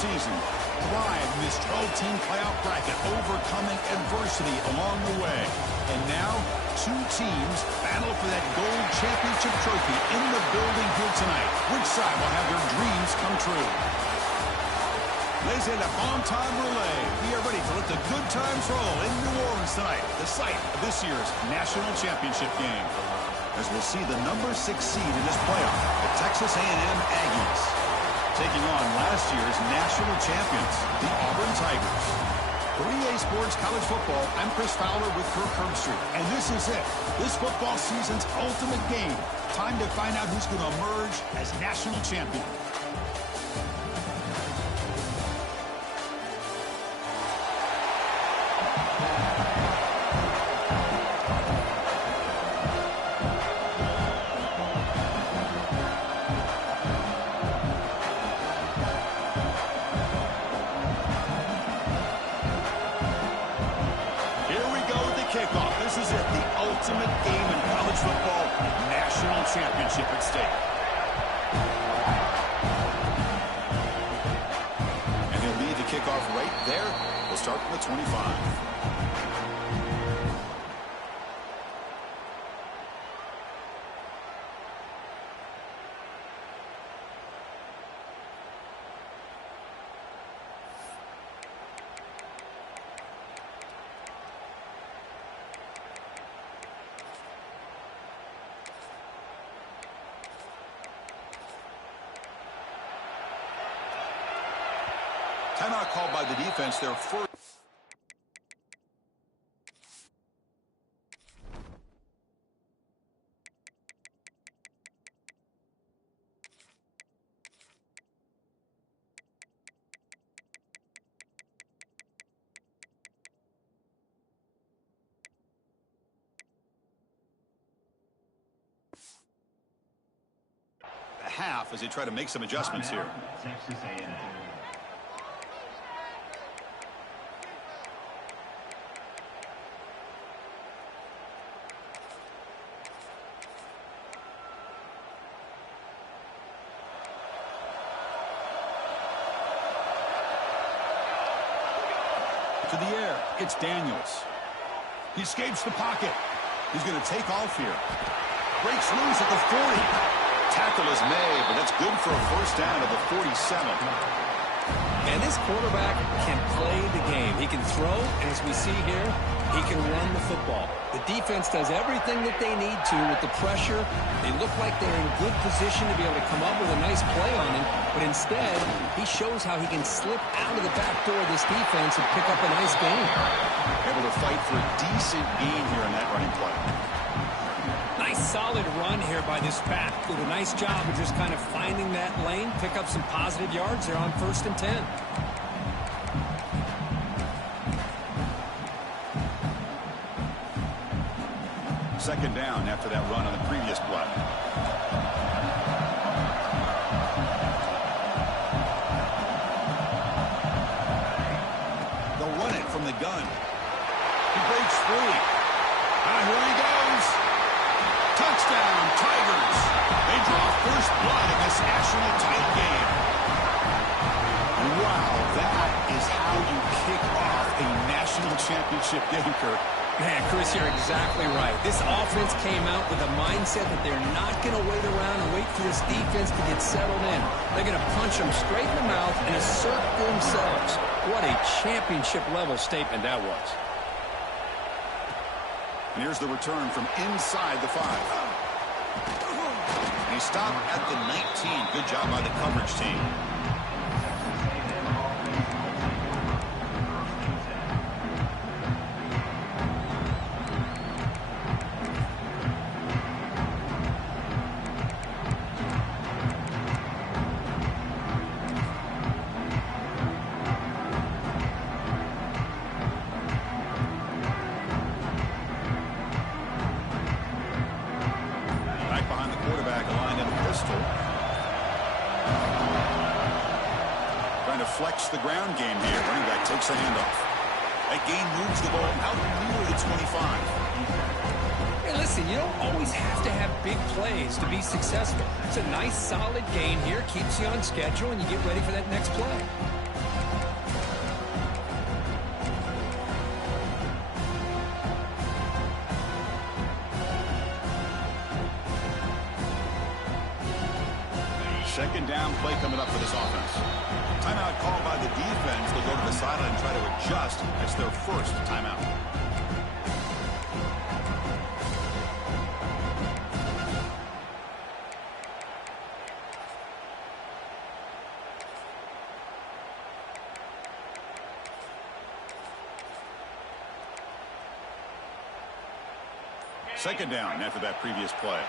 season. Thrive in this 12-team playoff bracket, overcoming adversity along the way. And now, two teams battle for that gold championship trophy in the building here tonight. Which side will have their dreams come true? Lays in a bon-time relay. We are ready to let the good times roll in New Orleans tonight, the site of this year's national championship game. As we'll see the number 6 seed in this playoff, the Texas A&M Aggies, taking on last year's national champions, the Auburn Tigers. For EA Sports College Football, I'm Chris Fowler with Kirk Herbstreit, and this is it. This football season's ultimate game. Time to find out who's going to emerge as national champion. Kickoff. This is it, the ultimate game in college football, national championship at stake. And he'll lead the kickoff right there. We'll start from the 25. Timeout called by the defense. Their first. Half as they try to make some adjustments here. To the air, it's Daniels. He escapes the pocket. He's going to take off here. Breaks loose at the 40. Tackle is made, but that's good for a first down at the 47. And this quarterback can play the game. He can throw, and as we see here, he can run the football. The defense does everything that they need to with the pressure. They look like they're in good position to be able to come up with a nice play on him, but instead, he shows how he can slip out of the back door of this defense and pick up a nice gain. Able to fight for a decent gain here in that running play. Nice solid run here by this back. Did a nice job of just kind of finding that lane, pick up some positive yards there on 1st and 10. Second down after that run on the previous play. They'll run it from the gun. He breaks free. And here he goes. Touchdown, Tigers. They draw first blood in this national title game. Wow, that is how you kick off a national championship game, Kirk. Man, Chris, you're exactly right. This offense came out with a mindset that they're not going to wait around and wait for this defense to get settled in. They're going to punch them straight in the mouth and assert themselves. What a championship-level statement that was. And here's the return from inside the 5. And he stopped at the 19. Good job by the coverage team. Flex the ground game here. Running back takes a handoff. That gain moves the ball out near the 25. Hey, listen, you don't always have to have big plays to be successful. It's a nice, solid gain here. Keeps you on schedule, and you get ready for that next play. Second down play coming up for this offense. Timeout called by the defense. They'll go to the sideline and try to adjust. That's their first timeout. Second down after that previous play.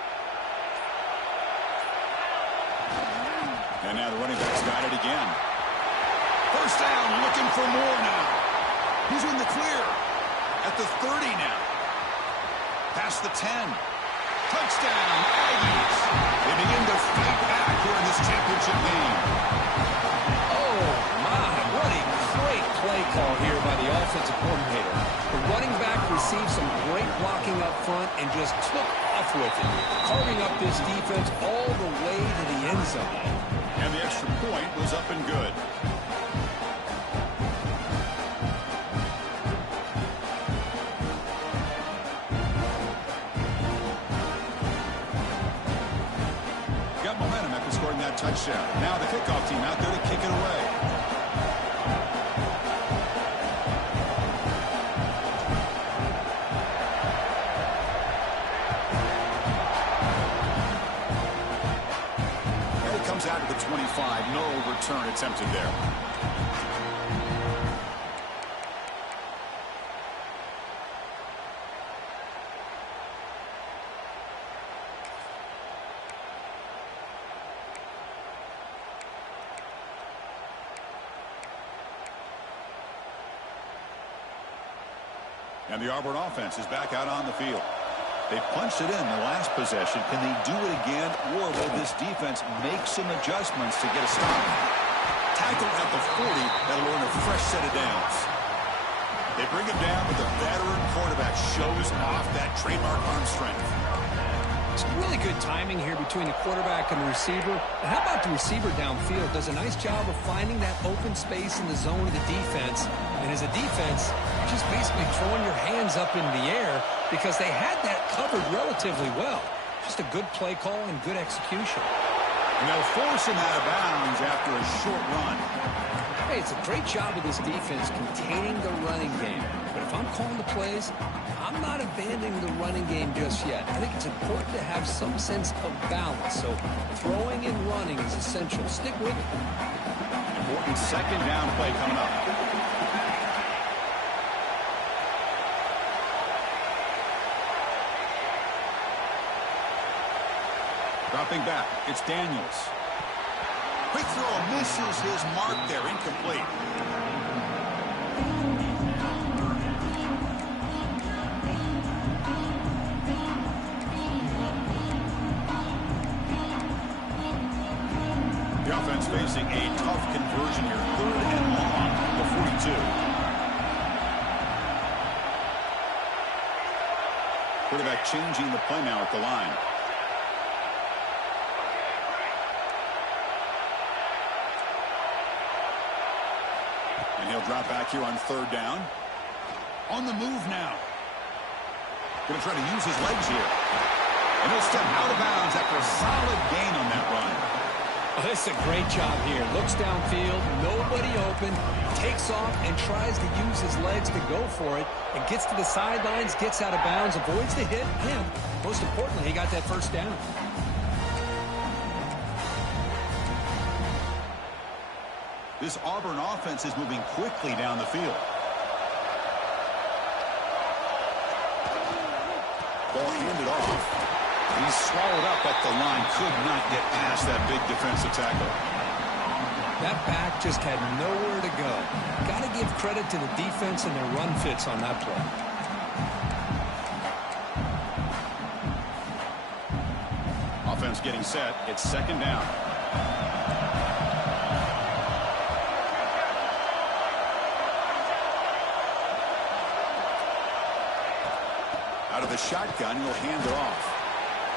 And now the running back's got it again. First down, looking for more now. He's in the clear at the 30 now. Past the 10. Touchdown, Aggies. They begin to fight back here in this championship game. Oh, my. What a great play call here by the offensive coordinator. The running back received some great blocking up front and just took off with it, carving up this defense all the way to the end zone. And the extra point was up and good. Got momentum after scoring that touchdown. Now the kickoff team out there to kick it away. Out of the 25, no return attempted there. And the Auburn offense is back out on the field. They punched it in the last possession. Can they do it again, or will this defense make some adjustments to get a stop? Tackle at the 40. That'll earn a fresh set of downs. They bring him down, but the veteran quarterback shows off that trademark arm strength. It's really good timing here between the quarterback and the receiver. But how about the receiver downfield? Does a nice job of finding that open space in the zone of the defense. And as a defense, you're just basically throwing your hands up in the air because they had that covered relatively well. Just a good play call and good execution. And they'll force him out of bounds after a short run. Hey, it's a great job of this defense containing the running game. But if I'm calling the plays, I'm not abandoning the running game just yet. I think it's important to have some sense of balance. So throwing and running is essential. Stick with it. Important second down play coming up. Dropping back, it's Daniels. Quick throw, misses his mark there, incomplete. The offense facing a tough conversion here, 3rd and long, the 42. Quarterback changing the play now at the line. And he'll drop back here on 3rd down. On the move now. Going to try to use his legs here. And he'll step out of bounds after a solid gain on that run. Oh, this is a great job here. Looks downfield, nobody open, takes off and tries to use his legs to go for it, and gets to the sidelines, gets out of bounds, avoids the hit, and most importantly, he got that first down. This Auburn offense is moving quickly down the field. Ball handed off. He's swallowed up at the line. Could not get past that big defensive tackle. That back just had nowhere to go. Got to give credit to the defense and their run fits on that play. Offense getting set. It's 2nd down. Out of the shotgun, he'll hand it off.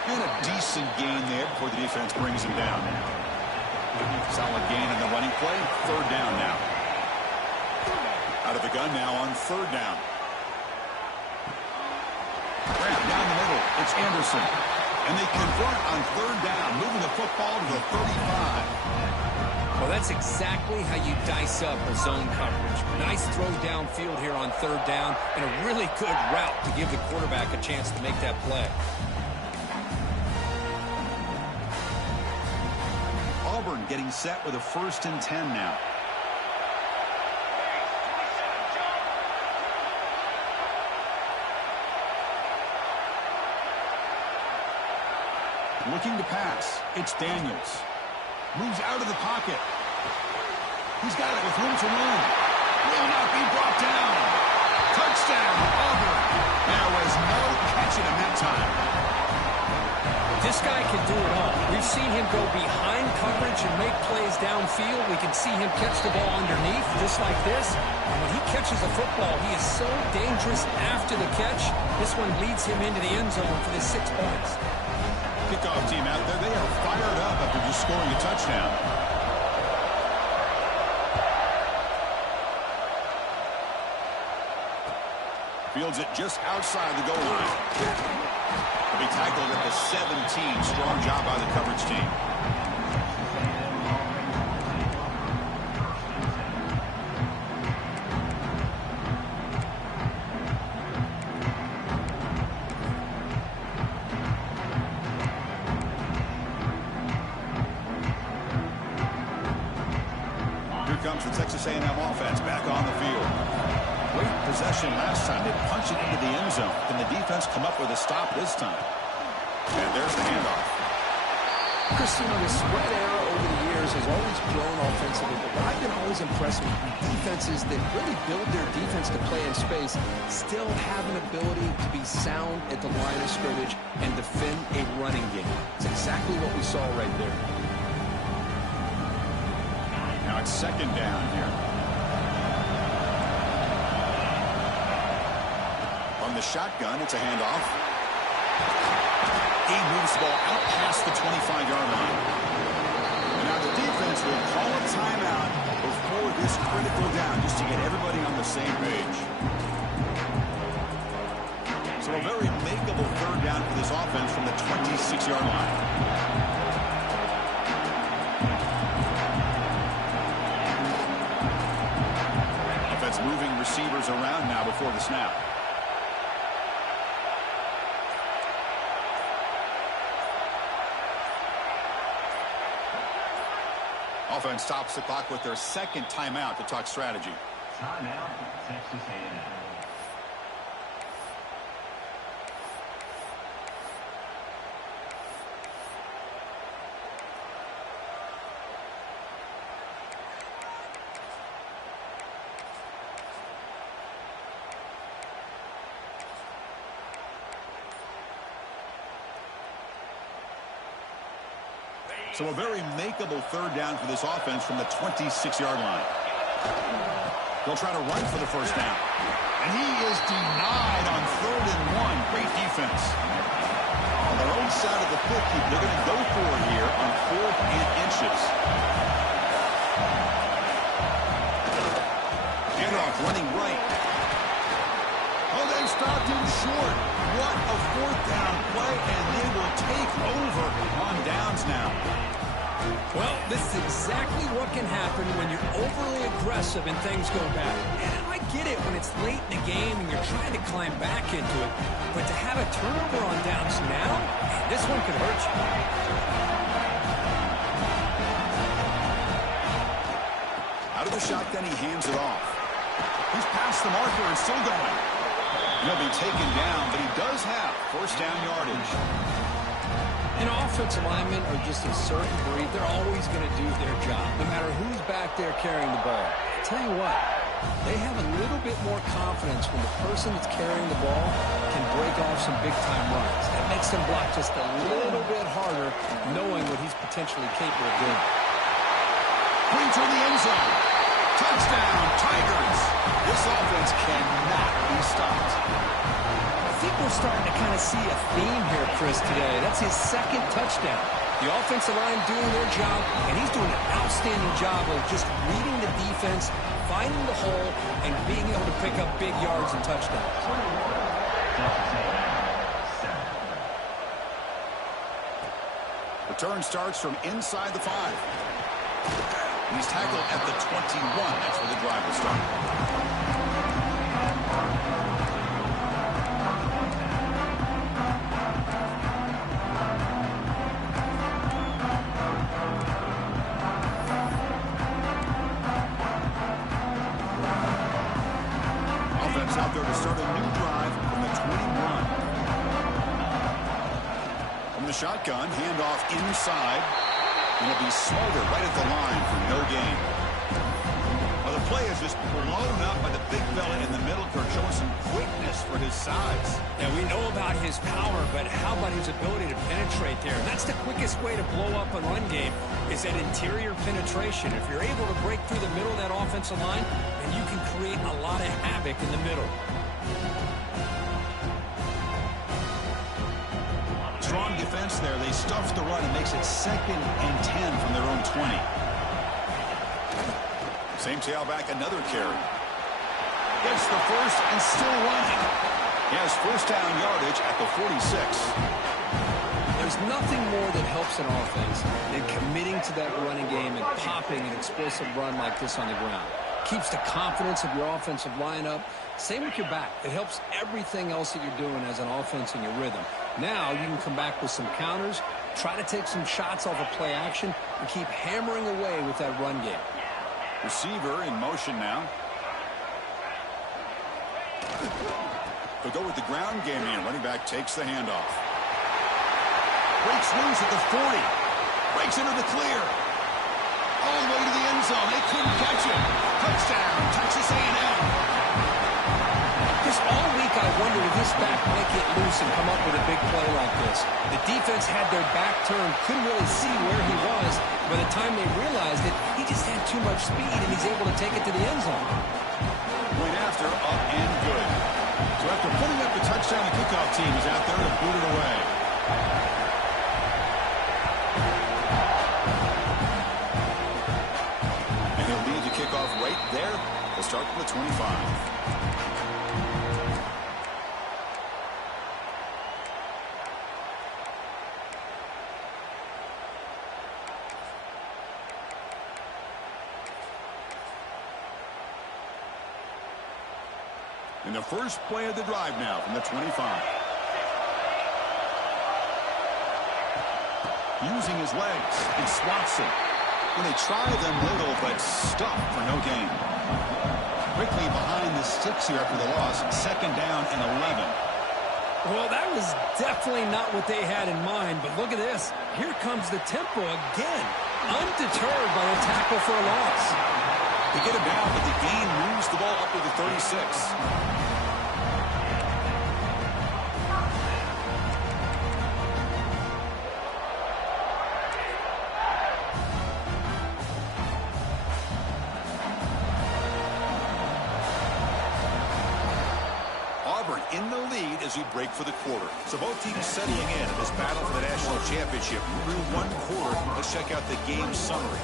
And a decent gain there before the defense brings him down. Solid gain in the running play. 3rd down now. Out of the gun now on 3rd down. Grab down the middle. It's Anderson. And they convert on third down, moving the football to the 35. Well, that's exactly how you dice up a zone coverage. Nice throw downfield here on third down, and a really good route to give the quarterback a chance to make that play. Auburn getting set with a 1st and 10 now. Looking to pass. It's Daniels. Moves out of the pocket. He's got it with room to run. Will not be brought down. Touchdown, Auburn. There was no catching him that time. This guy can do it all. We've seen him go behind coverage and make plays downfield. We can see him catch the ball underneath, just like this. And when he catches the football, he is so dangerous after the catch. This one leads him into the end zone for the 6 points. Kickoff team out there, they are fired up after just scoring a touchdown. Fields it just outside the goal line. He'll be tackled at the 17. Strong job by the coverage team. Comes the Texas A&M offense back on the field. Great possession last time. They punched it into the end zone. Can the defense come up with a stop this time? And there's the handoff. Chris, the spread era over the years has always grown offensively, but what I've been always impressed with defenses that really build their defense to play in space still have an ability to be sound at the line of scrimmage and defend a running game. It's exactly what we saw right there. Now it's 2nd down here. On the shotgun, it's a handoff. He moves the ball out past the 25-yard line. And now the defense will call a timeout before this critical down, just to get everybody on the same page. So a very makeable 3rd down for this offense from the 26-yard line. Moving receivers around now before the snap. Offense stops the clock with their 2nd timeout to talk strategy. Timeout, Texas A&M. So a very makeable 3rd down for this offense from the 26-yard line. They'll try to run for the 1st down. And he is denied on 3rd and 1. Great defense. On their own side of the football, they're going to go for it here on 4th and inches. Handoff running right. Oh, they stopped him short. What a 4th down play, and they will take over on downs now. Well, this is exactly what can happen when you're overly aggressive and things go bad. And I get it when it's late in the game and you're trying to climb back into it. But to have a turnover on downs now, man, this one could hurt you. Out of the shotgun, he hands it off. He's past the marker and still going. He'll be taken down, but he does have 1st down yardage. Offensive linemen are just a certain breed. They're always going to do their job, no matter who's back there carrying the ball. I tell you what, they have a little bit more confidence when the person that's carrying the ball can break off some big-time runs. That makes them block just a little bit harder, knowing what he's potentially capable of doing. Green to the end zone. Touchdown, Tigers. This offense cannot be stopped. I think we're starting to kind of see a theme here, Chris, today. That's his 2nd touchdown. The offensive line doing their job, and he's doing an outstanding job of just reading the defense, finding the hole, and being able to pick up big yards and touchdowns. Return starts from inside the 5. He's tackled at the 21. That's where the drive will start. Offense out there to start a new drive from the 21. From the shotgun, handoff inside. And it'll be Smarter right at the line for no gain. Well, the play is just blown up by the big fella in the middle, Kurt, showing some quickness for his size. Yeah, we know about his power, but how about his ability to penetrate there? That's the quickest way to blow up a run game, is that interior penetration. If you're able to break through the middle of that offensive line, then you can create a lot of havoc in the middle. Strong defense there. They stuff the run and makes it 2nd and 10 from their own 20. Same tailback, another carry. Gets the first and still running. He has first down yardage at the 46. There's nothing more that helps an offense than committing to that running game and popping an explosive run like this on the ground. Keeps the confidence of your offensive lineup. Same with your back. It helps everything else that you're doing as an offense in your rhythm. Now you can come back with some counters, try to take some shots off of play action, and keep hammering away with that run game. Receiver in motion now. They'll go with the ground game here. Running back takes the handoff. Breaks loose at the 40. Breaks into the clear. All the way to the end zone. They couldn't catch him. Touchdown, Texas A&M. Just all week I wondered if this back might get loose and come up with a big play like this. The defense had their back turned, couldn't really see where he was. By the time they realized it, he just had too much speed, and he's able to take it to the end zone. Went after, up and good. So after putting up the touchdown, the kickoff team is out there to boot it away. And he'll lead the kickoff right there. They'll start from the 25. In the first play of the drive now from the 25. Using his legs, and Swanson. When they try them little, but stuffed for no gain. Quickly behind the sticks here after the loss. 2nd down and 11. Well, that was definitely not what they had in mind, but look at this. Here comes the tempo again. Undeterred by the tackle for a loss. They get him down, but the gain moves the ball up to the 36. Auburn in the lead as we break for the quarter. So both teams settling in this battle for the national championship through one quarter. Let's check out the game summary.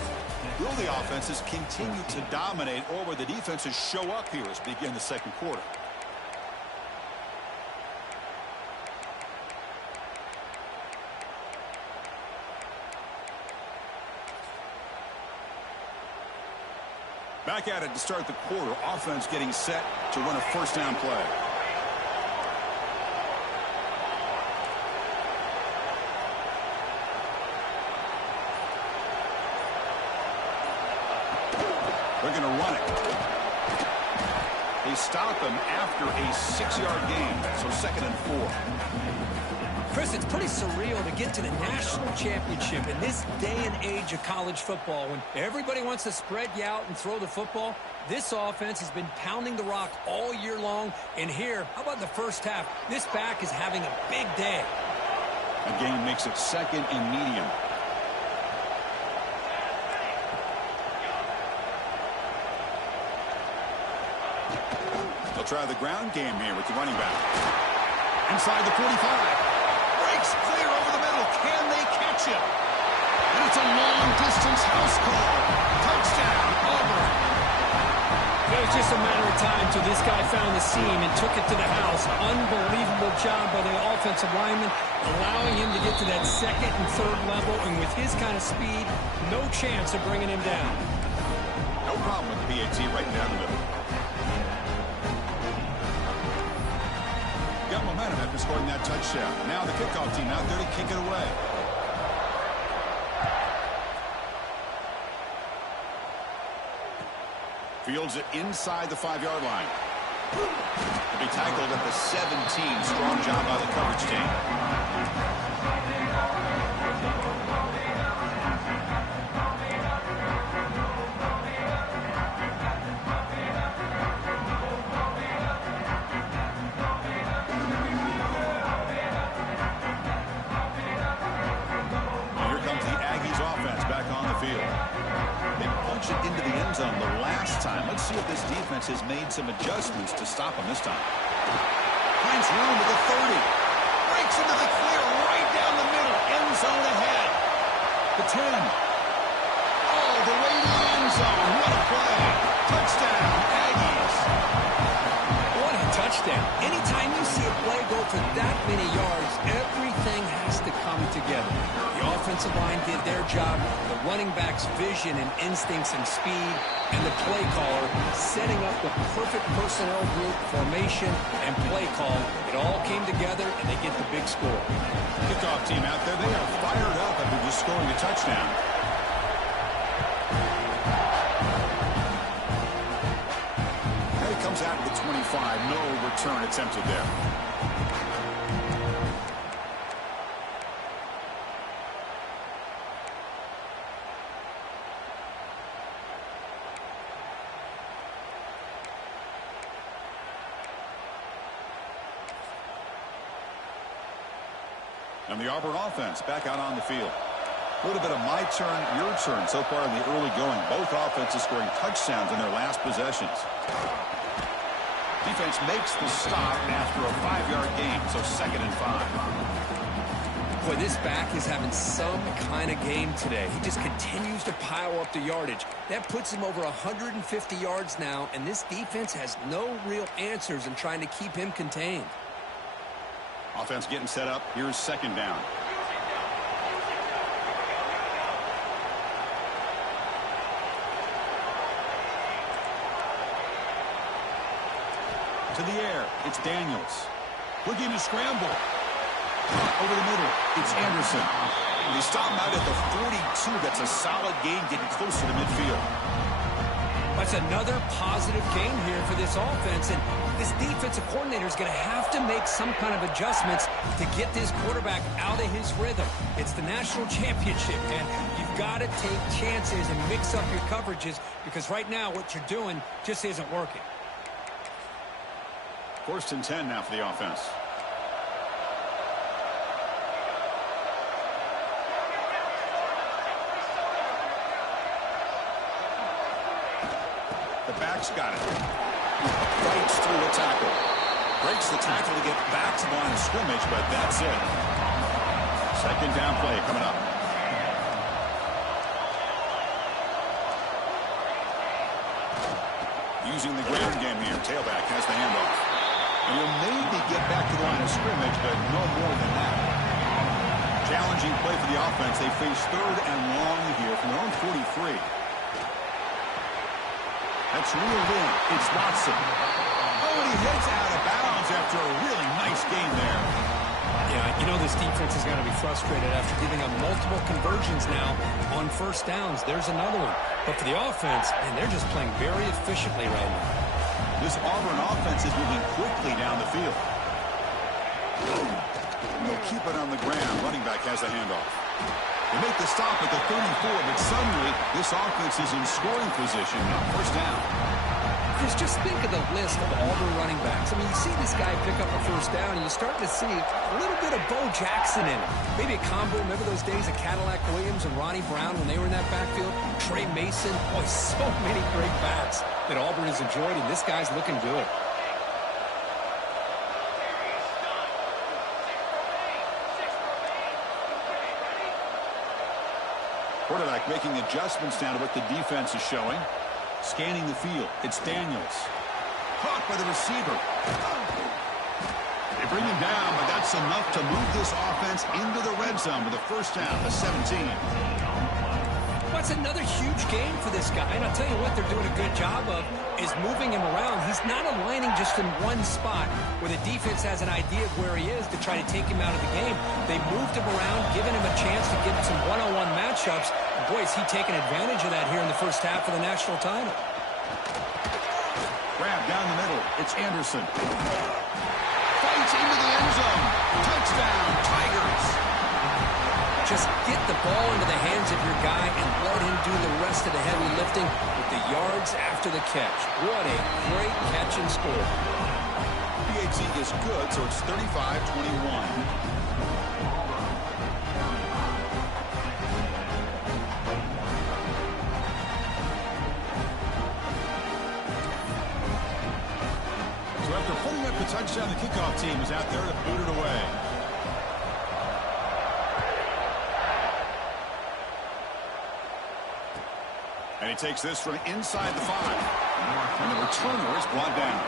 Will the offenses continue to dominate, or will the defenses show up here as we begin the second quarter? Back at it to start the quarter. Offense getting set to run a first down play. They're going to run it. They stop him after a 6-yard gain. So 2nd and 4. Chris, it's pretty surreal to get to the national championship in this day and age of college football when everybody wants to spread you out and throw the football. This offense has been pounding the rock all year long. And here, how about the first half? This back is having a big day. A gain makes it 2nd and medium. They'll try the ground game here with the running back. Inside the 45. Breaks clear over the middle. Can they catch him? And it's a long-distance house call. Touchdown, Auburn. The Well, it's just a matter of time till this guy found the seam and took it to the house. Unbelievable job by the offensive lineman, allowing him to get to that second and third level. And with his kind of speed, no chance of bringing him down. No problem with the PAT right down the middle. Got momentum after scoring that touchdown. Now the kickoff team out there to kick it away. Fields it inside the 5-yard line. To be tackled at the 17. Strong job by the coverage team. And here comes the Aggies offense back on the field. They punched it into the end zone the last time. Let's see if this defense has made some adjustments to stop them this time. Finds room at the 30. Breaks into the clear right down the middle. End zone ahead. The 10. All the way to the end zone. What a play. Touchdown, Aggies. What a touchdown. Anytime you see a play go for that many yards, everything has to come together. The offensive line did their job, the running back's vision and instincts and speed, and the play caller setting up the perfect personnel group, formation, and play call. It all came together, and they get the big score. Kickoff team out there, they are fired up after just scoring a touchdown. And it comes out to the 25. No return attempted there. And the Auburn offense back out on the field. A little bit of my turn, your turn so far in the early going. Both offenses scoring touchdowns in their last possessions. Defense makes the stop after a 5-yard gain, so 2nd and 5. Boy, this back is having some kind of game today. He just continues to pile up the yardage. That puts him over 150 yards now, and this defense has no real answers in trying to keep him contained. Offense getting set up. Here's 2nd down. To the air. It's Daniels. Looking to scramble. Over the middle. It's Anderson. They stop him out at the 42. That's a solid gain, getting closer to midfield. That's another positive gain here for this offense, and this defensive coordinator is going to have to make some kind of adjustments to get this quarterback out of his rhythm. It's the national championship, man. You've got to take chances and mix up your coverages because right now what you're doing just isn't working. 1st and 10 now for the offense. The back's got it. Fights through a tackle. Breaks the tackle to get back to the line of scrimmage, but that's it. 2nd down play coming up. Using the ground game here. Tailback has the handoff. And he'll maybe get back to the line of scrimmage, but no more than that. Challenging play for the offense. They face 3rd and long here from their own 43. That's reeled in. It's Watson. Oh, and he heads out of bounds after a really nice game there. Yeah, you know this defense is going to be frustrated after giving up multiple conversions now on 1st downs. There's another one. But for the offense, man, they're just playing very efficiently right now. This Auburn offense is moving quickly down the field. And they'll keep it on the ground. Running back has the handoff. They make the stop at the 34, but suddenly this offense is in scoring position now. 1st down. Chris, just think of the list of Auburn running backs. I mean, you see this guy pick up a 1st down, and you're starting to see a little bit of Bo Jackson in it. Maybe a combo. Remember those days of Cadillac Williams and Ronnie Brown when they were in that backfield? Trey Mason. Boy, so many great backs that Auburn has enjoyed, and this guy's looking good. Quarterback making adjustments down to what the defense is showing. Scanning the field, it's Daniels. Caught by the receiver. They bring him down, but that's enough to move this offense into the red zone with a first down to 17. That's another huge game for this guy, and I'll tell you what they're doing a good job of is moving him around. He's not aligning just in one spot where the defense has an idea of where he is to try to take him out of the game. They moved him around, giving him a chance to get some one-on-one matchups. And boy, is he taking advantage of that here in the first half of the national title. Grab down the middle. It's Anderson. Fights into the end zone. Touchdown, Tigers. Just get the ball into the hands of your guy and let him do the rest of the heavy lifting with the yards after the catch. What a great catch and score. PAT is good, so it's 35-21. So after putting up the touchdown, the kickoff team is out there to boot it away. And he takes this from inside the 5. And the returner is brought down.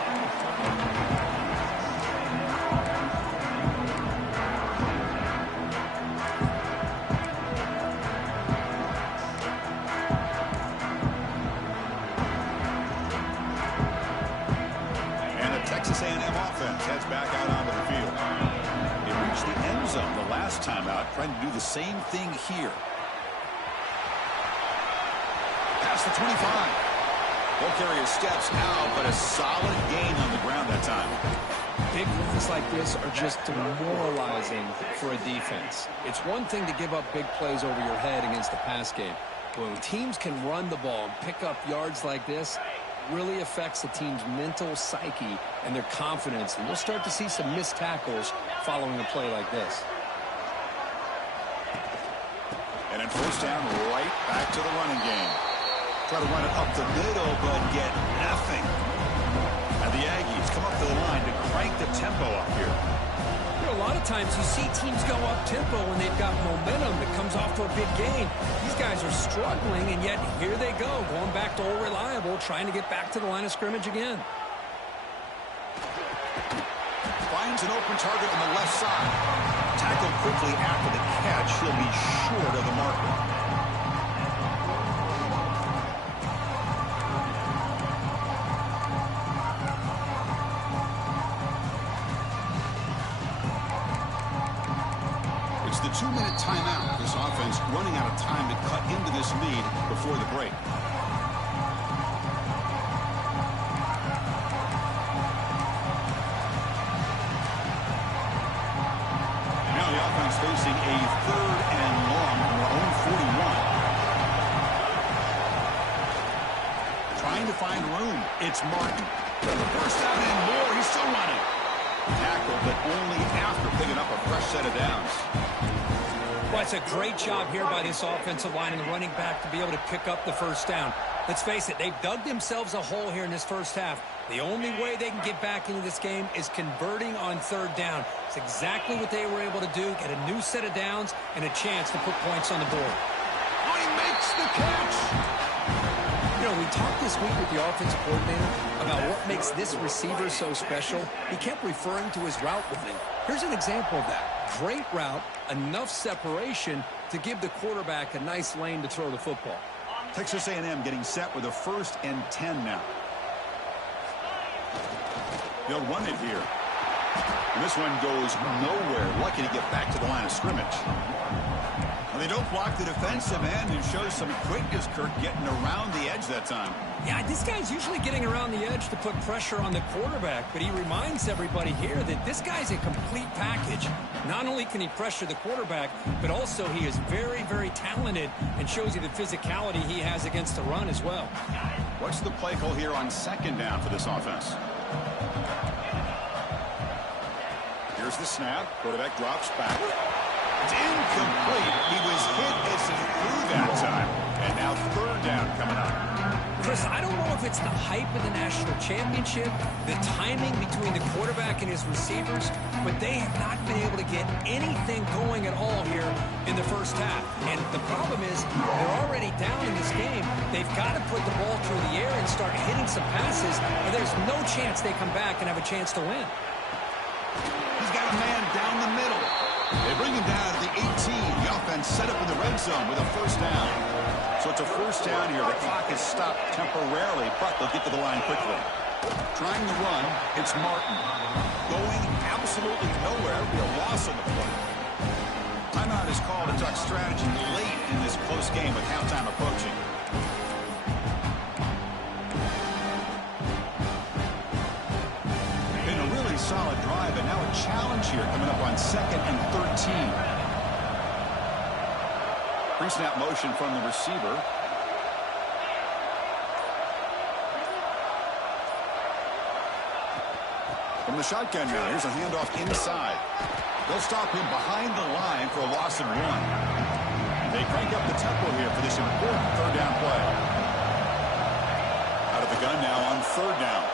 And the Texas A&M offense heads back out onto the field. They reached the end zone the last time out, trying to do the same thing here. Past the 25. Ball carrier steps out, but a solid gain on the ground that time. Big runs like this are just demoralizing for a defense. It's one thing to give up big plays over your head against the pass game. But when teams can run the ball and pick up yards like this, it really affects the team's mental psyche and their confidence. And we'll start to see some missed tackles following a play like this. And then first down, right back to the running game. Try to run it up the middle, but get nothing. And the Aggies come up to the line to crank the tempo up here. You know, a lot of times you see teams go up tempo when they've got momentum that comes off to a big gain. These guys are struggling, and yet here they go, going back to old reliable, trying to get back to the line of scrimmage again. Finds an open target on the left side. Tackled quickly after the catch. He'll be short of the marker. It's the 2-minute timeout. This offense running out of time to cut into this lead before the break. Now the offense facing a 3rd and long from their own 41. Trying to find room. It's Martin. First down and more. He's still running. Tackle, but only after picking up a fresh set of downs. Well, it's a great job here by this offensive line and the running back to be able to pick up the first down. Let's face it, they've dug themselves a hole here in this first half. The only way they can get back into this game is converting on 3rd down. It's exactly what they were able to do, get a new set of downs and a chance to put points on the board. Oh, he makes the catch! You know, we talked this week with the offensive coordinator about what makes this receiver so special. He kept referring to his route running. Here's an example of that. Great route, enough separation to give the quarterback a nice lane to throw the football. Texas A&M getting set with a 1st and 10 now. They'll run it here. And this one goes nowhere. Lucky to get back to the line of scrimmage. And they don't block the defensive end and shows some quickness, Kirk, getting around the edge that time. Yeah, this guy's usually getting around the edge to put pressure on the quarterback, but he reminds everybody here that this guy's a complete package. Not only can he pressure the quarterback, but also he is very, very talented and shows you the physicality he has against the run as well. What's the play call here on 2nd down for this offense? Here's the snap. Quarterback drops back. It's incomplete. He was hit as he threw that time. And now 3rd down coming up. Chris, I don't know if it's the hype of the national championship, the timing between the quarterback and his receivers, but they have not been able to get anything going at all here in the first half. And the problem is they're already down in this game. They've got to put the ball through the air and start hitting some passes, or there's no chance they come back and have a chance to win. He's got a man down the middle. They bring him down to the 18. The offense set up in the red zone with a first down. So it's a first down here. The clock is stopped temporarily, but they'll get to the line quickly. Trying to run, it's Martin. Going absolutely nowhere. It'll be a loss on the play. Timeout is called to talk strategy late in this close game with halftime approaching. Been a really solid drive, and now a challenge here coming up on 2nd and 13. Pre-snap motion from the receiver. From the shotgun now, here's a handoff inside. They'll stop him behind the line for a loss and 1. They crank up the tempo here for this important third down play. Out of the gun now on 3rd down.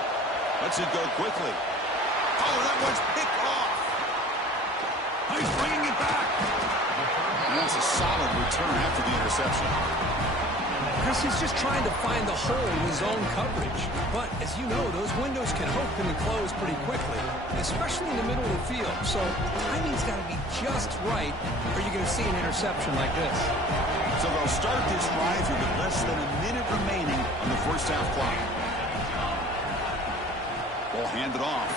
Lets it go quickly. Oh, that one's picked off. He's bringing it back. And that's a solid return after the interception. Chris, he's just trying to find the hole in his own coverage. But, as you know, those windows can open and close pretty quickly, especially in the middle of the field. So, timing's got to be just right, or you're going to see an interception like this. So they'll start this drive here with less than a minute remaining on the first half clock. Ball handed off.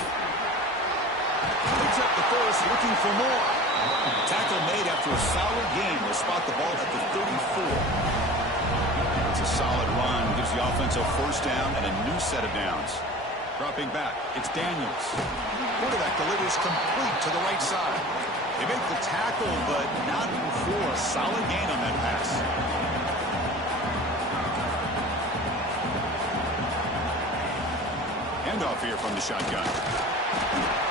Picks up the first, looking for more. Tackle made after a solid game. They'll spot the ball at the 34. It's a solid run. Gives the offense a first down and a new set of downs. Dropping back, it's Daniels. Quarterback delivers complete to the right side. They make the tackle, but not before a solid gain on that pass. Handoff here from the shotgun.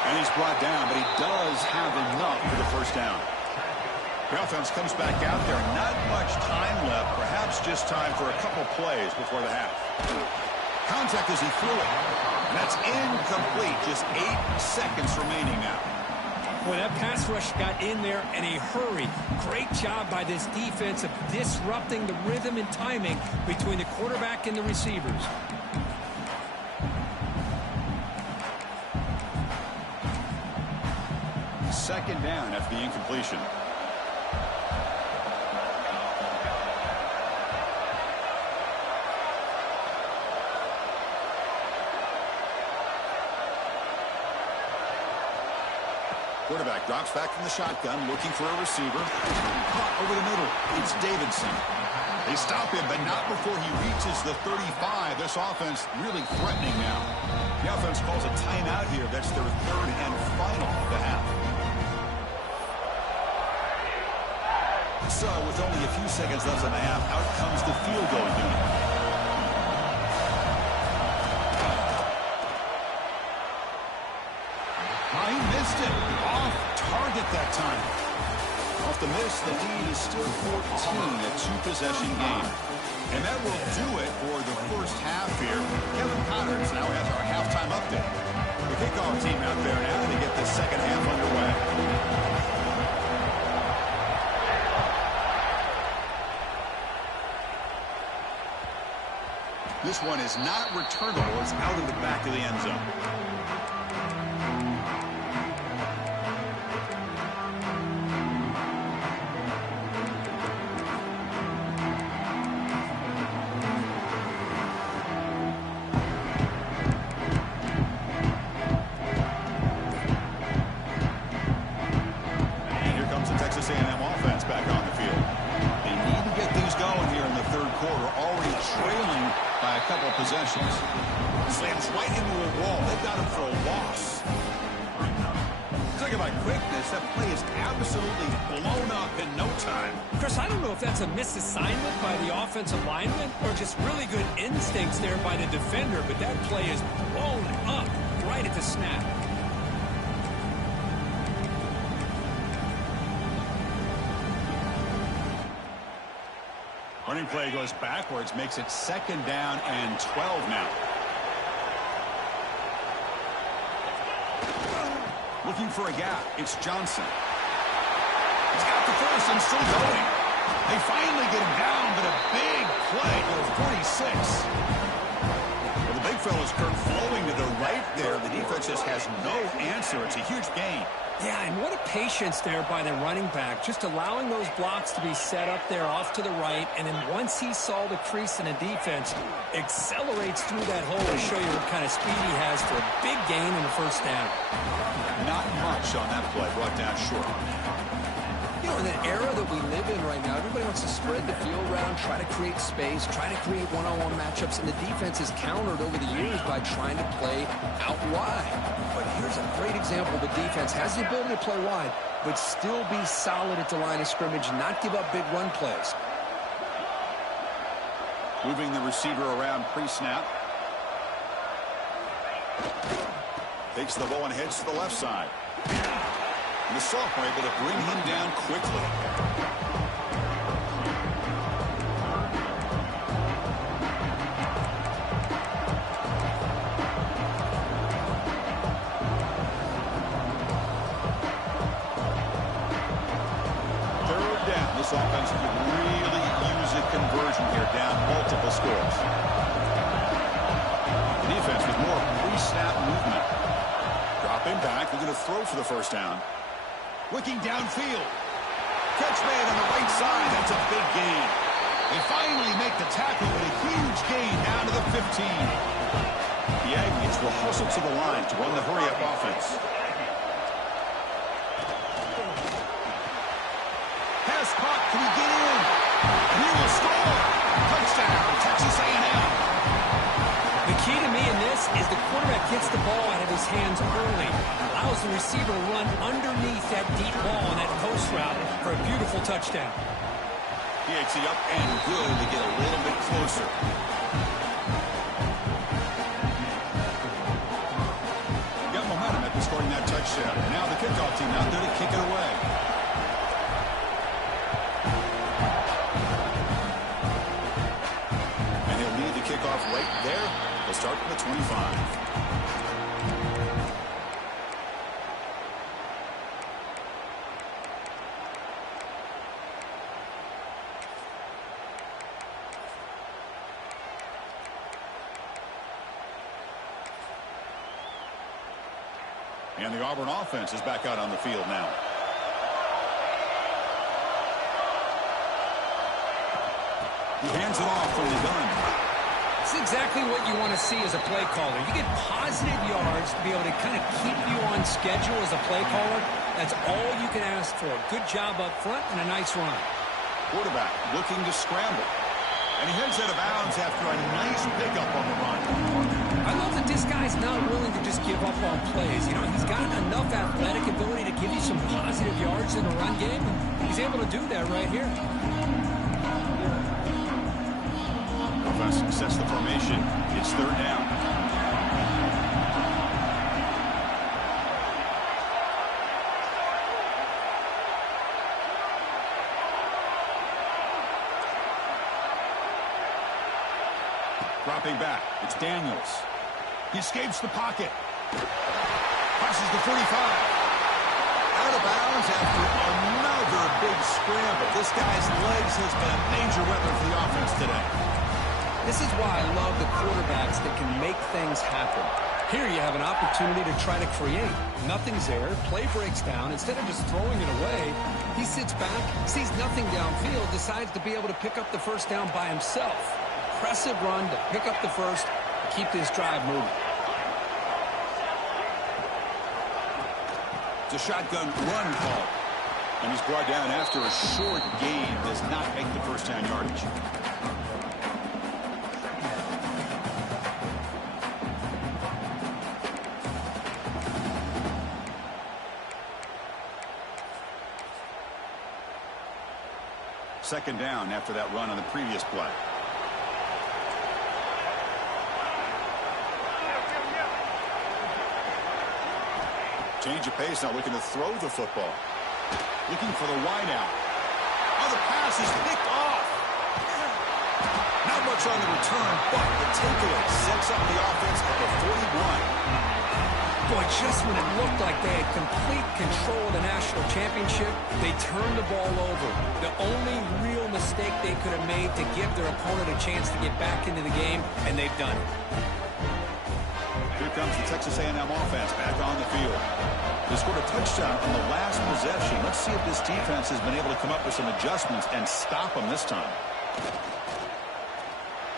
And he's brought down, but he does have enough for the first down. The offense comes back out there. Not much time left. Perhaps just time for a couple plays before the half. Contact as he threw it. And that's incomplete. Just 8 seconds remaining now. Boy, that pass rush got in there in a hurry. Great job by this defense of disrupting the rhythm and timing between the quarterback and the receivers. Second down after the incompletion. Quarterback drops back from the shotgun, looking for a receiver. Caught over the middle. It's Davidson. They stop him, but not before he reaches the 35. This offense really threatening now. The offense calls a timeout here. That's their 3rd and final of the half. So, with only a few seconds left in the half, out comes the field goal unit. He missed it. Off target that time. Off the miss, the lead is still 14, a 2-possession game. And that will do it for the first half here. Kevin Connors now has our halftime update. The kickoff team out there now to get the second half underway. This one is not returnable. It's out of the back of the end zone. And here comes the Texas A&M offense back on the field. They need to get things going here in the third quarter, already trailing by a couple possessions. Slams right into a wall. They've got him for a loss. Talking about quickness, that play is absolutely blown up in no time. Chris, I don't know if that's a misassignment by the offensive lineman or just really good instincts there by the defender, but that play is blown up right at the snap. Running play goes backwards, makes it 2nd down and 12 now. Looking for a gap. It's Johnson. He's got the first and still going. They finally get him down, but a big play for 46. Well, the big fella's Kurt flowing to the right there. The defense just has no answer. It's a huge gain. Yeah, and what a patience there by the running back, just allowing those blocks to be set up there off to the right, and then once he saw the crease in the defense, accelerates through that hole to show you what kind of speed he has for a big gain in the 1st down. Not much on that play, brought down short. You know, in the era that we live in right now, everybody wants to spread the field around, try to create space, try to create one-on-one matchups, and the defense has countered over the years by trying to play out wide. But here's a great example. The defense has the ability to play wide, but still be solid at the line of scrimmage, not give up big run plays. Moving the receiver around pre-snap. Takes the ball and heads to the left side. And the sophomore able to bring him down quickly. This offense could really use a conversion here, down multiple scores. The defense with more pre-snap movement. Dropping back, looking to throw for the 1st down. Looking downfield. Catch made on the right side. That's a big gain. They finally make the tackle with a huge gain down to the 15. The Aggies will hustle to the line to run the hurry-up offense. Caught. Can he get in? And he will score. Touchdown, Texas A&M. The key to me in this is the quarterback gets the ball out of his hands early, allows the receiver to run underneath that deep ball on that post route for a beautiful touchdown. He takes it up and good to get a little bit closer. Got momentum after scoring that touchdown. Now the kickoff team out there to kick it away. Kickoff right there. They'll start from the 25. And the Auburn offense is back out on the field now. He hands it off from the gun. It's exactly what you want to see as a play caller. You get positive yards to be able to kind of keep you on schedule as a play caller. That's all you can ask for. Good job up front and a nice run. Quarterback looking to scramble. And he heads out of bounds after a nice pickup on the run. I love that this guy's not willing to just give up on plays. You know, he's got enough athletic ability to give you some positive yards in the run game. He's able to do that right here. Sets the formation. It's 3rd down. Dropping back. It's Daniels. He escapes the pocket. Passes the 45. Out of bounds after another big scramble. This guy's legs has been a major weapon for the offense today. This is why I love the quarterbacks that can make things happen. Here you have an opportunity to try to create. Nothing's there. Play breaks down. Instead of just throwing it away, he sits back, sees nothing downfield, decides to be able to pick up the 1st down by himself. Impressive run to pick up the 1st, to keep this drive moving. It's a shotgun run call. And he's brought down after a short gain. Does not make the 1st down yardage. Second down after that run on the previous play. Change of pace, now looking to throw the football. Looking for the wide out. Oh, the pass is picked off. much on the return, but the takeaway sets up the offense at the 41. Boy, just when it looked like they had complete control of the national championship, they turned the ball over. The only real mistake they could have made to give their opponent a chance to get back into the game, and they've done it. Here comes the Texas A&M offense back on the field. They scored a touchdown on the last possession. Let's see if this defense has been able to come up with some adjustments and stop them this time.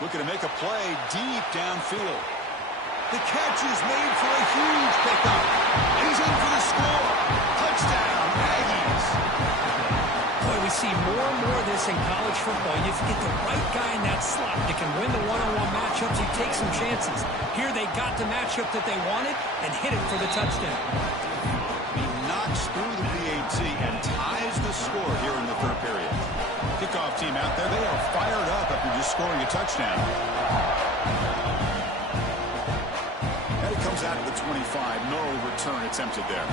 Looking to make a play deep downfield. The catch is made for a huge pickup. And he's in for the score. Touchdown, Aggies. Boy, we see more and more of this in college football. You get the right guy in that slot that can win the one-on-one matchups. You take some chances. Here they got the matchup that they wanted and hit it for the touchdown. He knocks through the PAT and ties the score here in the third period. Kickoff team out there. They are fired up after just scoring a touchdown. And it comes out at the 25. No return attempted there.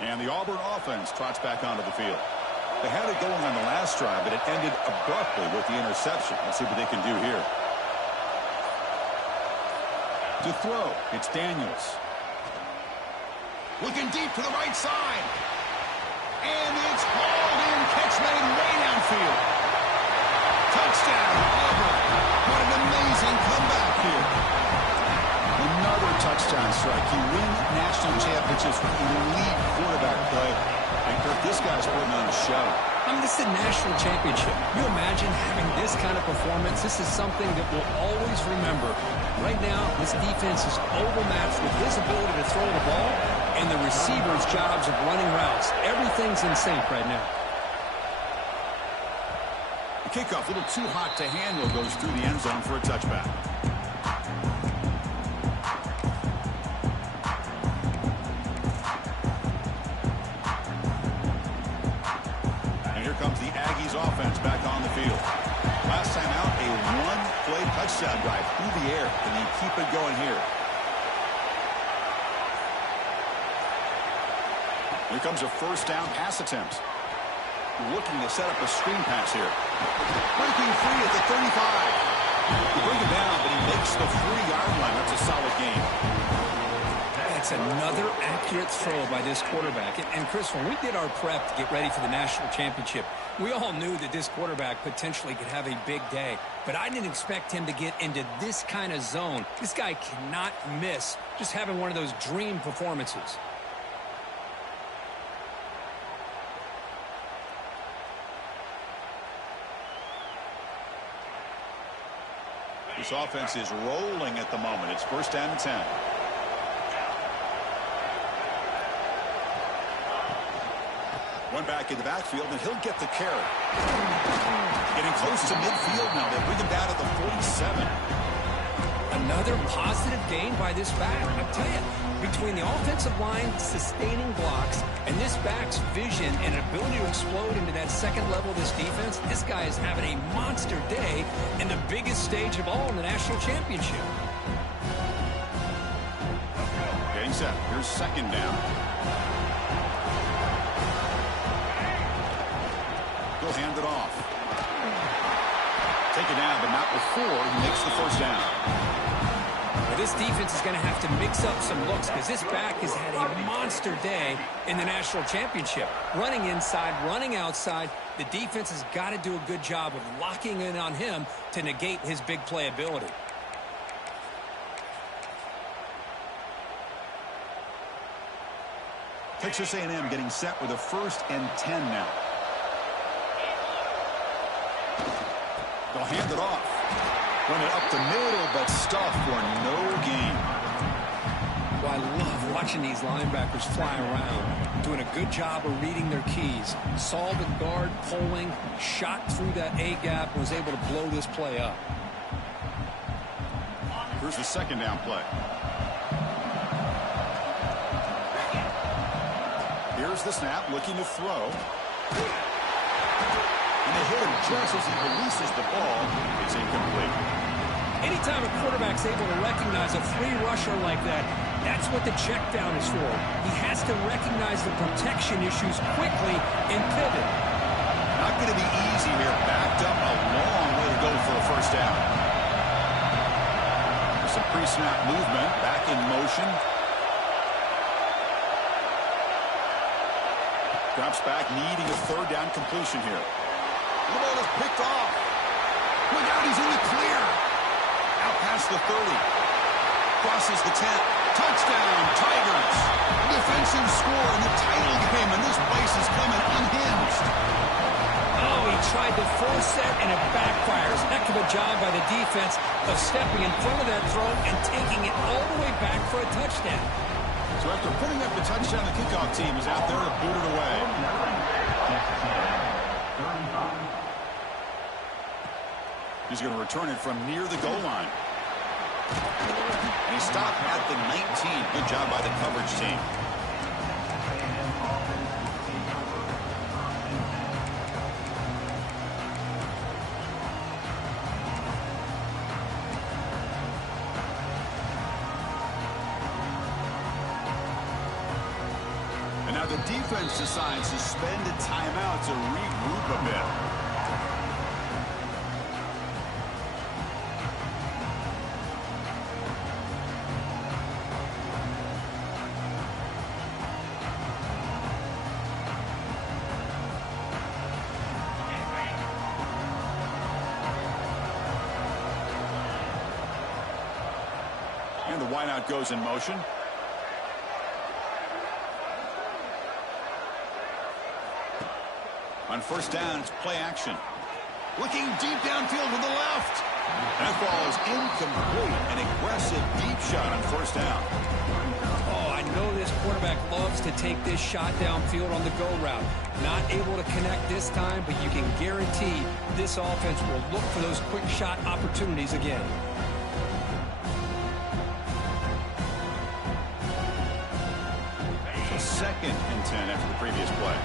And the Auburn offense trots back onto the field. They had it going on the last drive, but it ended abruptly with the interception. Let's see what they can do here. To throw, it's Daniels. Looking deep to the right side. And it's hauled in. Catch made way downfield. Touchdown, Auburn. What an amazing comeback here. Another touchdown strike. You win national championships with elite quarterback play. And Kirk, this guy's putting on a show. I mean, this is a national championship. You imagine having this kind of performance? This is something that we'll always remember. Right now, this defense is overmatched with his ability to throw the ball and the receiver's jobs of running routes. Everything's in sync right now. The kickoff, a little too hot to handle, goes through the end zone for a touchback. Comes the Aggies offense back on the field. Last time out, a one-play touchdown drive through the air. Can he keep it going here? Here comes a first down pass attempt. Looking to set up a screen pass here. Breaking free at the 35. He brings it down, but he makes the 40-yard line. That's a solid gain. That's another accurate throw by this quarterback. And Chris, when we did our prep to get ready for the national championship, we all knew that this quarterback potentially could have a big day. But I didn't expect him to get into this kind of zone. This guy cannot miss just having one of those dream performances. This offense is rolling at the moment. It's first down and 10. One back in the backfield, and he'll get the carry. Getting close to midfield now. They bring him down at the 47. Another positive gain by this back. I tell you, between the offensive line sustaining blocks and this back's vision and ability to explode into that second level of this defense, this guy is having a monster day in the biggest stage of all in the national championship. Getting set. Here's second down. He'll hand it off. Take it down, but not before he makes the first down. Well, this defense is going to have to mix up some looks because this back has had a monster day in the national championship. Running inside, running outside. The defense has got to do a good job of locking in on him to negate his big play ability. Texas A&M getting set with a 1st and 10 now. They'll hand it off. Run it up the middle, but stuff for no gain. Well, I love watching these linebackers fly around, doing a good job of reading their keys. Saw the guard pulling, shot through that A-gap, was able to blow this play up. Here's the second down play. Here's the snap, looking to throw. And they hit him just as he releases the ball. It's incomplete. Anytime a quarterback's able to recognize a free rusher like that, that's what the check down is for. He has to recognize the protection issues quickly and pivot. Not going to be easy here. Backed up a long way to go for a first down. Some pre-snap movement. Back in motion. Drops back, needing a third down completion here. The ball is picked off. Look out, he's in the clear. Out past the 30. Crosses the 10. Touchdown, Tigers. Defensive score in the title game, and this place is coming unhinged. Oh, he tried to force that, and it backfires. Heck of a job by the defense of stepping in front of that throw and taking it all the way back for a touchdown. So after putting up the touchdown, the kickoff team is out there to boot it away. He's going to return it from near the goal line. And he stopped at the 19. Good job by the coverage team. And now the defense decides to spend a timeout to regroup a bit. And the wideout goes in motion. On first down, it's play action. Looking deep downfield to the left. That ball is incomplete. An aggressive deep shot on first down. Oh, I know this quarterback loves to take this shot downfield on the go route. Not able to connect this time, but you can guarantee this offense will look for those quick shot opportunities again. Second and 10 after the previous play.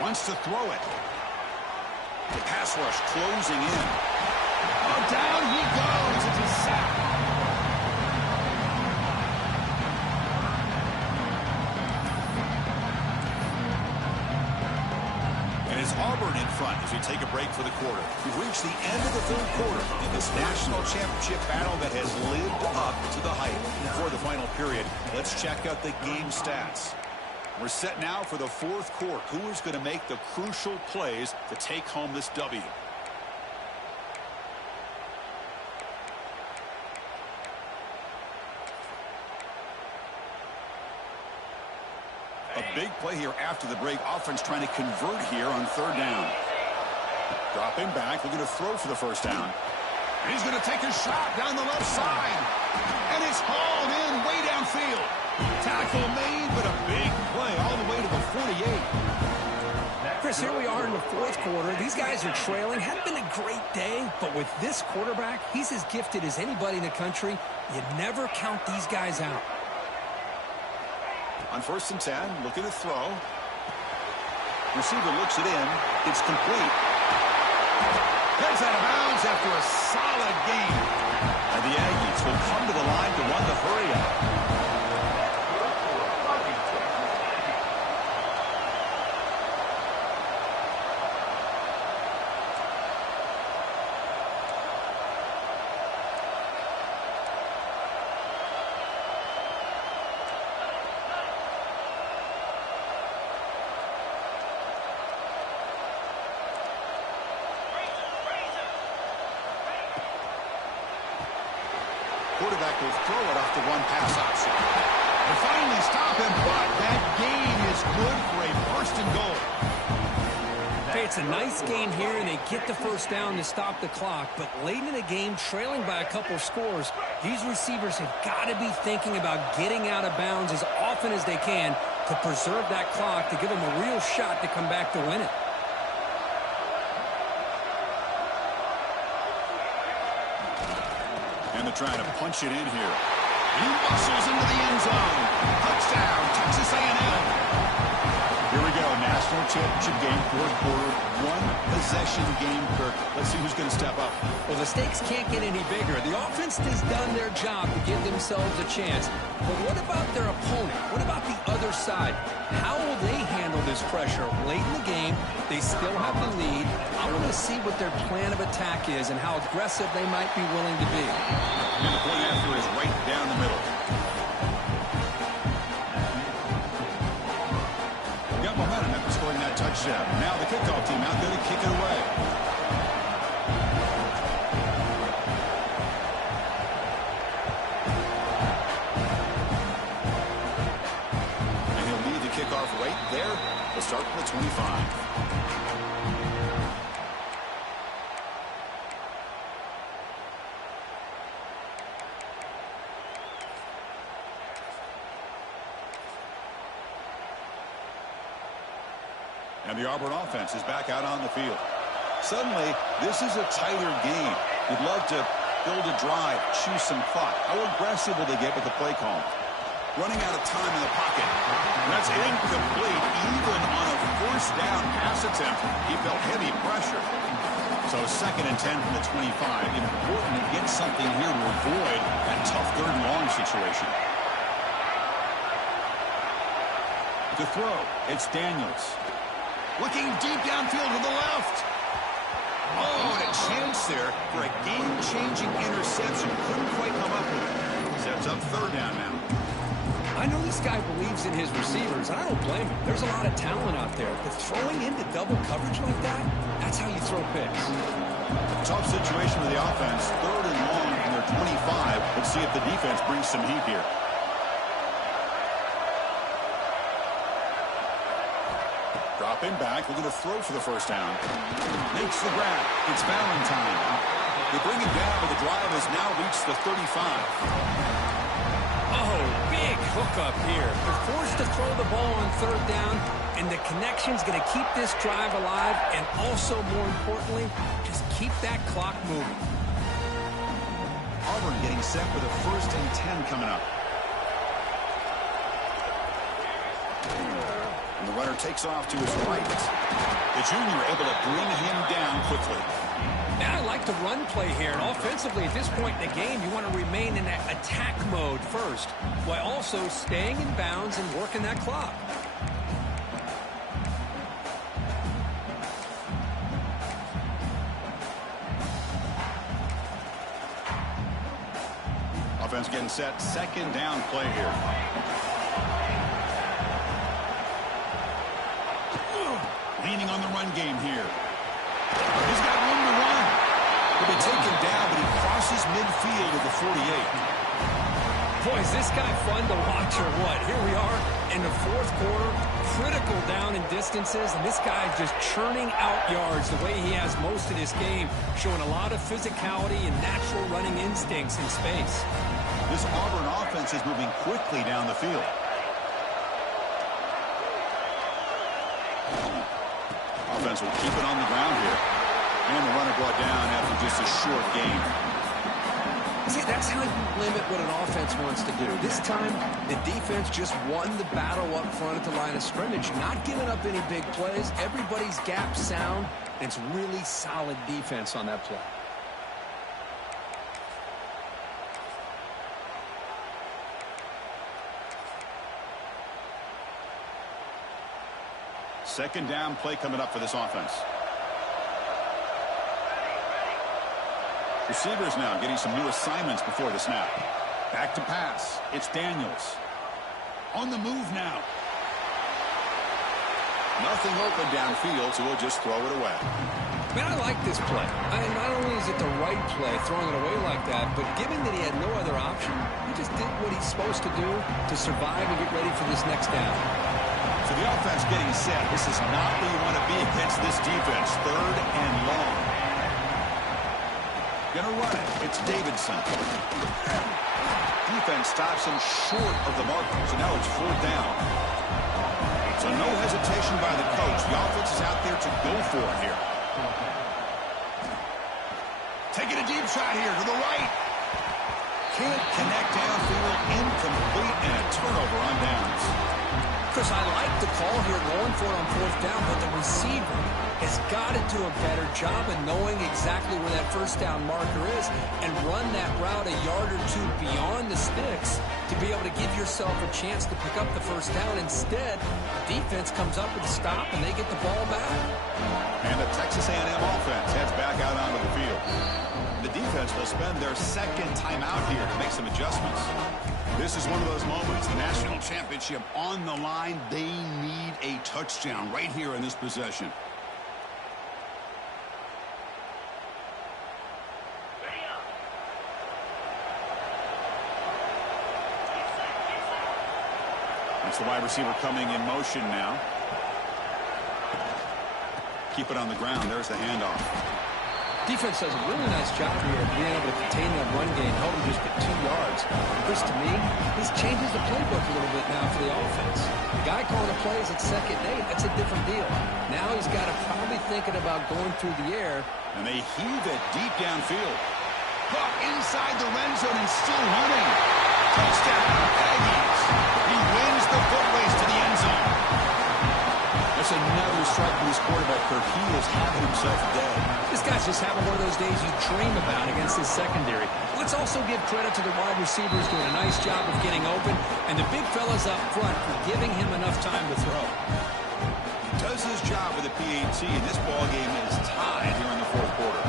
Wants to throw it. The pass rush closing in. Oh, down he goes. It's a sack. Auburn in front as we take a break for the quarter. We've reached the end of the third quarter in this national championship battle that has lived up to the hype. Before the final period, let's check out the game stats. We're set now for the fourth quarter. Who is going to make the crucial plays to take home this W? A big play here after the break. Offense trying to convert here on third down. Dropping back. We're going to throw for the first down. And he's going to take a shot down the left side. And it's hauled in way downfield. Tackle made, but a big play all the way to the 48. Chris, here we are in the fourth quarter. These guys are trailing. Hadn't been a great day, but with this quarterback, he's as gifted as anybody in the country. You never count these guys out. On first and 10, looking to throw. Receiver looks it in. It's complete. Heads out of bounds after a solid game. And the Aggies will come to the line to run the hurry up. Quarterback will throw it off the one pass option. They finally stop him, but that gain is good for a first and goal. Hey, it's a nice gain here, and they get the first down to stop the clock. But late in the game, trailing by a couple scores, these receivers have got to be thinking about getting out of bounds as often as they can to preserve that clock, to give them a real shot to come back to win it. And the trying to punch it in here. He muscles into the end zone. Touchdown, Texas A&M. Here we go, national championship game, fourth quarter, one-possession game, Kirk. Let's see who's going to step up. Well, the stakes can't get any bigger. The offense has done their job to give themselves a chance. But what about their opponent? What about the other side? How will they handle this pressure late in the game? They still have the lead. I want to see what their plan of attack is and how aggressive they might be willing to be. And the point after is right down the middle. Got momentum after scoring that touchdown. Now the kickoff team out there to kick it away. And he'll lead the kickoff right there. We'll start from the 25. And the Auburn offense is back out on the field. Suddenly, this is a tighter game. You'd love to build a drive, choose some clock. How aggressive will they get with the play call? Running out of time in the pocket. That's incomplete. Even on a first down pass attempt, he felt heavy pressure. So 2nd and 10 from the 25. Important to get something here to avoid that tough 3rd and long situation. To throw, it's Daniels. Looking deep downfield to the left. Oh, and a chance there for a game-changing interception. Couldn't quite come up with it. Sets up 3rd down now. I know this guy believes in his receivers, and I don't blame him. There's a lot of talent out there. But throwing into double coverage like that, that's how you throw picks. Tough situation for the offense. 3rd and long from their 25. Let's see if the defense brings some heat here. Dropping back, looking to throw for the first down. Makes the grab. It's Valentine. They bring it down, but the drive has now reached the 35. Oh, big hookup here. They're forced to throw the ball on 3rd down, and the connection's going to keep this drive alive, and also, more importantly, just keep that clock moving. Auburn getting set for the 1st and 10 coming up. And the runner takes off to his right. The junior able to bring him down quickly. And I like the run play here. And offensively, at this point in the game, you want to remain in that attack mode first, while also staying in bounds and working that clock. Offense getting set. 2nd down play here. Leaning on the run game here. He's got room to run. He'll be taken down, but he crosses midfield at the 48. Boy, is this guy fun to watch or what? Here we are in the 4th quarter, critical down in distances, and this guy just churning out yards the way he has most of this game, showing a lot of physicality and natural running instincts in space. This Auburn offense is moving quickly down the field. Offense will keep it on the ground here. And the runner brought down after just a short gain. See, that's how you limit what an offense wants to do. This time, the defense just won the battle up front at the line of scrimmage, not giving up any big plays. Everybody's gap sound, and it's really solid defense on that play. Second down play coming up for this offense. Receivers now getting some new assignments before the snap. Back to pass. It's Daniels. On the move now. Nothing open downfield, so we'll just throw it away. Man, I like this play. Not only is it the right play, throwing it away like that, but given that he had no other option, he just did what he's supposed to do to survive and get ready for this next down. So the offense getting set. This is not where you want to be against this defense. 3rd and long. Gonna run it. It's Davidson. Defense stops him short of the marker. So now it's 4th down. So no hesitation by the coach. The offense is out there to go for it here. Taking a deep shot here to the right. Can't connect downfield, incomplete, and a turnover on downs. Chris, I like the call here going for it on fourth down, but the receiver has got to do a better job of knowing exactly where that first down marker is and run that route a yard or two beyond the sticks to be able to give yourself a chance to pick up the first down. Instead, the defense comes up with a stop, and they get the ball back. And the Texas A&M offense heads back out onto the field. The defense will spend their second timeout here to make some adjustments. This is one of those moments, the national championship on the line. They need a touchdown right here in this possession. That's the wide receiver coming in motion now. Keep it on the ground. There's the handoff. Defense does a really nice job here of being able to contain that run game, help him just get 2 yards. Chris, to me, this changes the playbook a little bit now for the offense. The guy calling the plays at 2nd and 8, that's a different deal. Now he's got to probably thinking about going through the air. And they heave it deep downfield. Caught inside the red zone and still running. Touchdown, Aggies. He wins the foot race to the end zone. That's another strike from his quarterback, Kirk. He is having himself a day. This guy's just having one of those days you dream about against his secondary. Let's also give credit to the wide receivers doing a nice job of getting open, and the big fellas up front for giving him enough time to throw. Does his job with the PAT, and this ball game is tied here in the fourth quarter.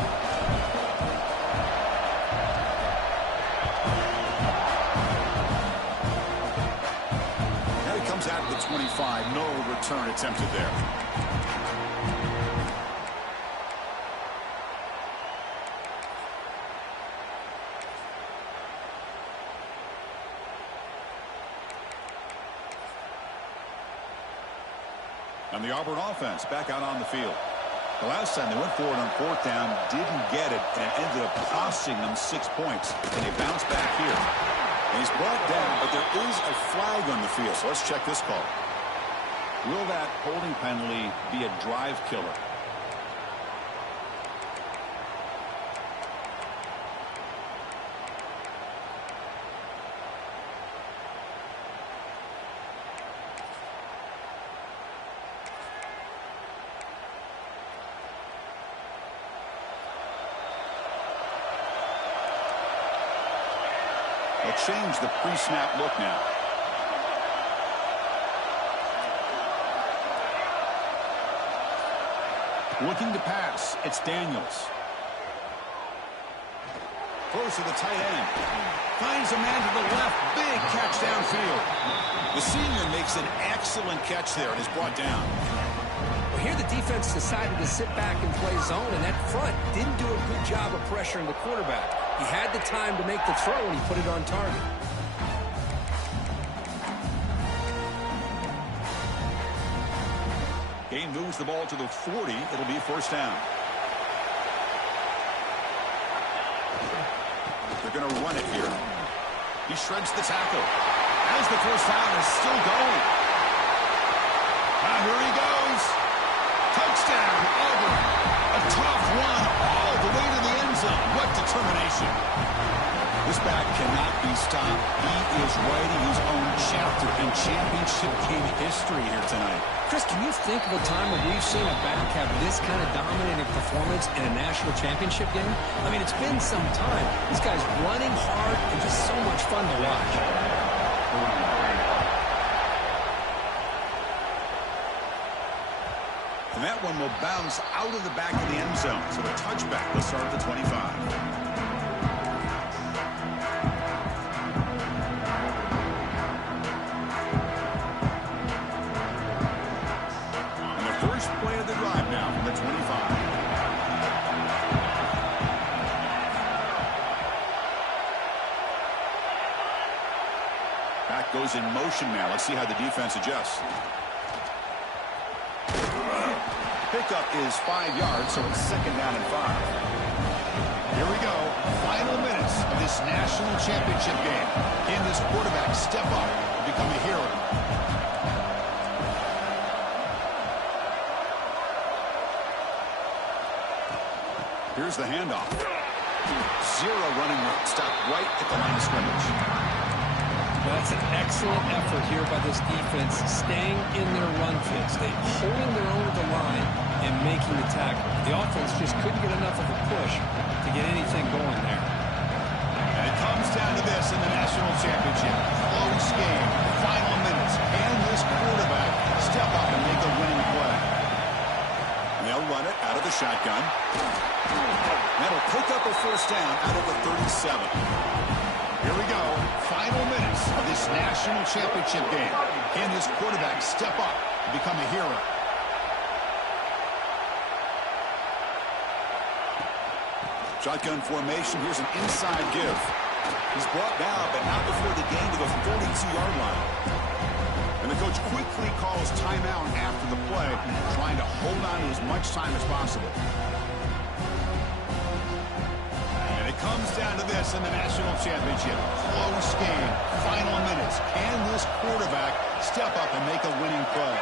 Now he comes out to the 25. No return attempted there. And the Auburn offense back out on the field. The last time they went for it on fourth down, didn't get it, and it ended up costing them 6 points. And they bounce back here. And he's brought down, but there is a flag on the field. So let's check this call. Will that holding penalty be a drive killer? They'll change the pre-snap look now. Looking to pass. It's Daniels. Throws to the tight end. Finds a man to the left. Big catch downfield. The senior makes an excellent catch there and is brought down. Well, here the defense decided to sit back and play zone, and that front didn't do a good job of pressuring the quarterback. He had the time to make the throw, and he put it on target. Gain moves the ball to the 40. It'll be first down. They're going to run it here. He shreds the tackle. As the first down is still going. Here he goes. Touchdown, Auburn. A tough run all the way to the end zone. What determination. This back cannot be stopped. He is writing his own chapter in championship game history here tonight. Chris, can you think of a time when we've seen a back have this kind of dominating performance in a national championship game? I mean, it's been some time. This guy's running hard and just so much fun to watch. And that one will bounce out of the back of the end zone. So a touchback will start at the 25. First play of the drive now from the 25. Back goes in motion now. Let's see how the defense adjusts. Pickup is 5 yards, so it's second down and 5. Here we go. Final minutes of this national championship game. Can this quarterback step up and become a hero? Here's the handoff. Zero running room. Stop right at the line of scrimmage. That's an excellent effort here by this defense, staying in their run fits. They holding their own at the line and making the tackle. The offense just couldn't get enough of a push to get anything going there. And it comes down to this in the national championship. Close game, final minutes. Can this quarterback step up and make a winning play? They'll run it out of the shotgun. That'll pick up a first down out of the 37. Here we go. Final minutes of this national championship game. Can this quarterback step up and become a hero? Shotgun formation. Here's an inside give. He's brought down, but not before the gain to the 42-yard line. And the coach quickly calls timeout after the play, trying to hold on to as much time as possible. And it comes down to this in the national championship. Close game, final minutes. Can this quarterback step up and make a winning play?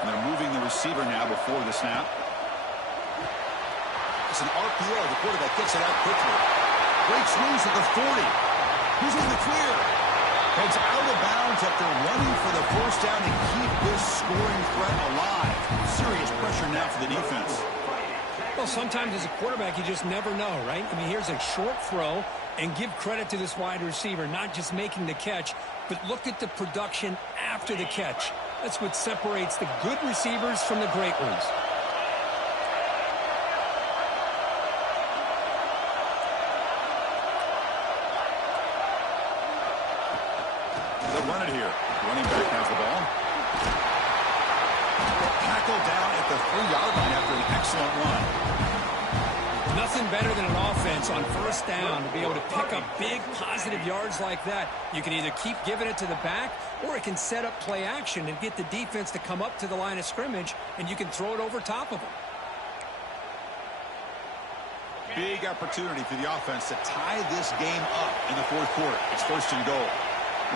And they're moving the receiver now before the snap. It's an RPO. The quarterback gets it out quickly. Breaks loose at the 40. Who's in the clear? Heads out of bounds after running for the first down to keep this scoring threat alive. Serious pressure now for the defense. Well, sometimes as a quarterback, you just never know, right? I mean, here's a short throw, and give credit to this wide receiver, not just making the catch, but look at the production after the catch. That's what separates the good receivers from the great ones. They'll run it here. Running back has the ball. Tackled down at the 3-yard line after an excellent run. Nothing better than an offense on first down to be able to pick up big positive yards like that. You can either keep giving it to the back, or it can set up play action and get the defense to come up to the line of scrimmage, and you can throw it over top of them. Big opportunity for the offense to tie this game up in the fourth quarter. It's first and goal.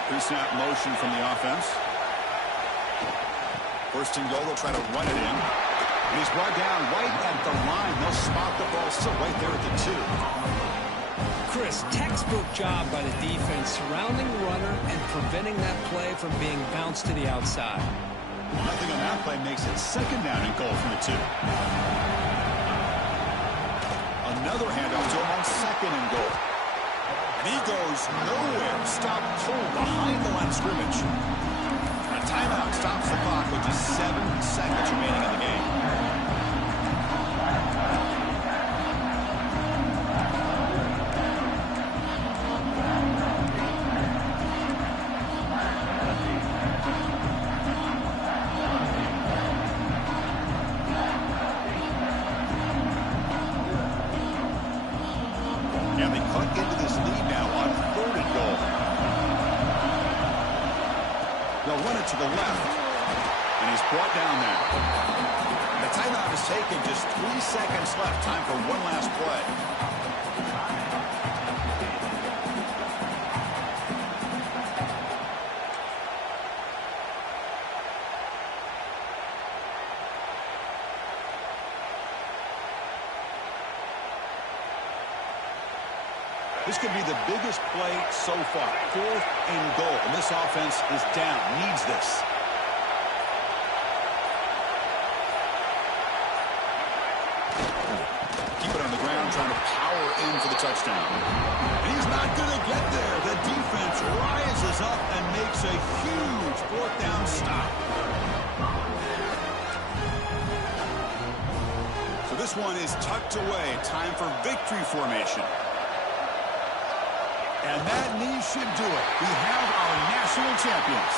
Pre-snap motion from the offense. First and goal, they'll try to run it in. And he's brought down right at the line. They'll spot the ball still right there at the 2. Chris, textbook job by the defense surrounding the runner and preventing that play from being bounced to the outside. Nothing on that play makes it second down and goal from the 2. Another handoff to him on second and goal. And he goes nowhere. Stop cold behind the line of scrimmage. And a timeout stops the clock with just 7 seconds remaining in the game. And they cut into this lead now on third and goal. They'll run it to the left. And he's brought down there. The timeout is taken. Just 3 seconds left. Time for one last play. This could be the biggest play so far. Fourth and goal. And this offense is down. Needs this. Keep it on the ground, trying to power in for the touchdown. And he's not going to get there. The defense rises up and makes a huge fourth down stop. So this one is tucked away. Time for victory formation. And that knee should do it. We have our national champions.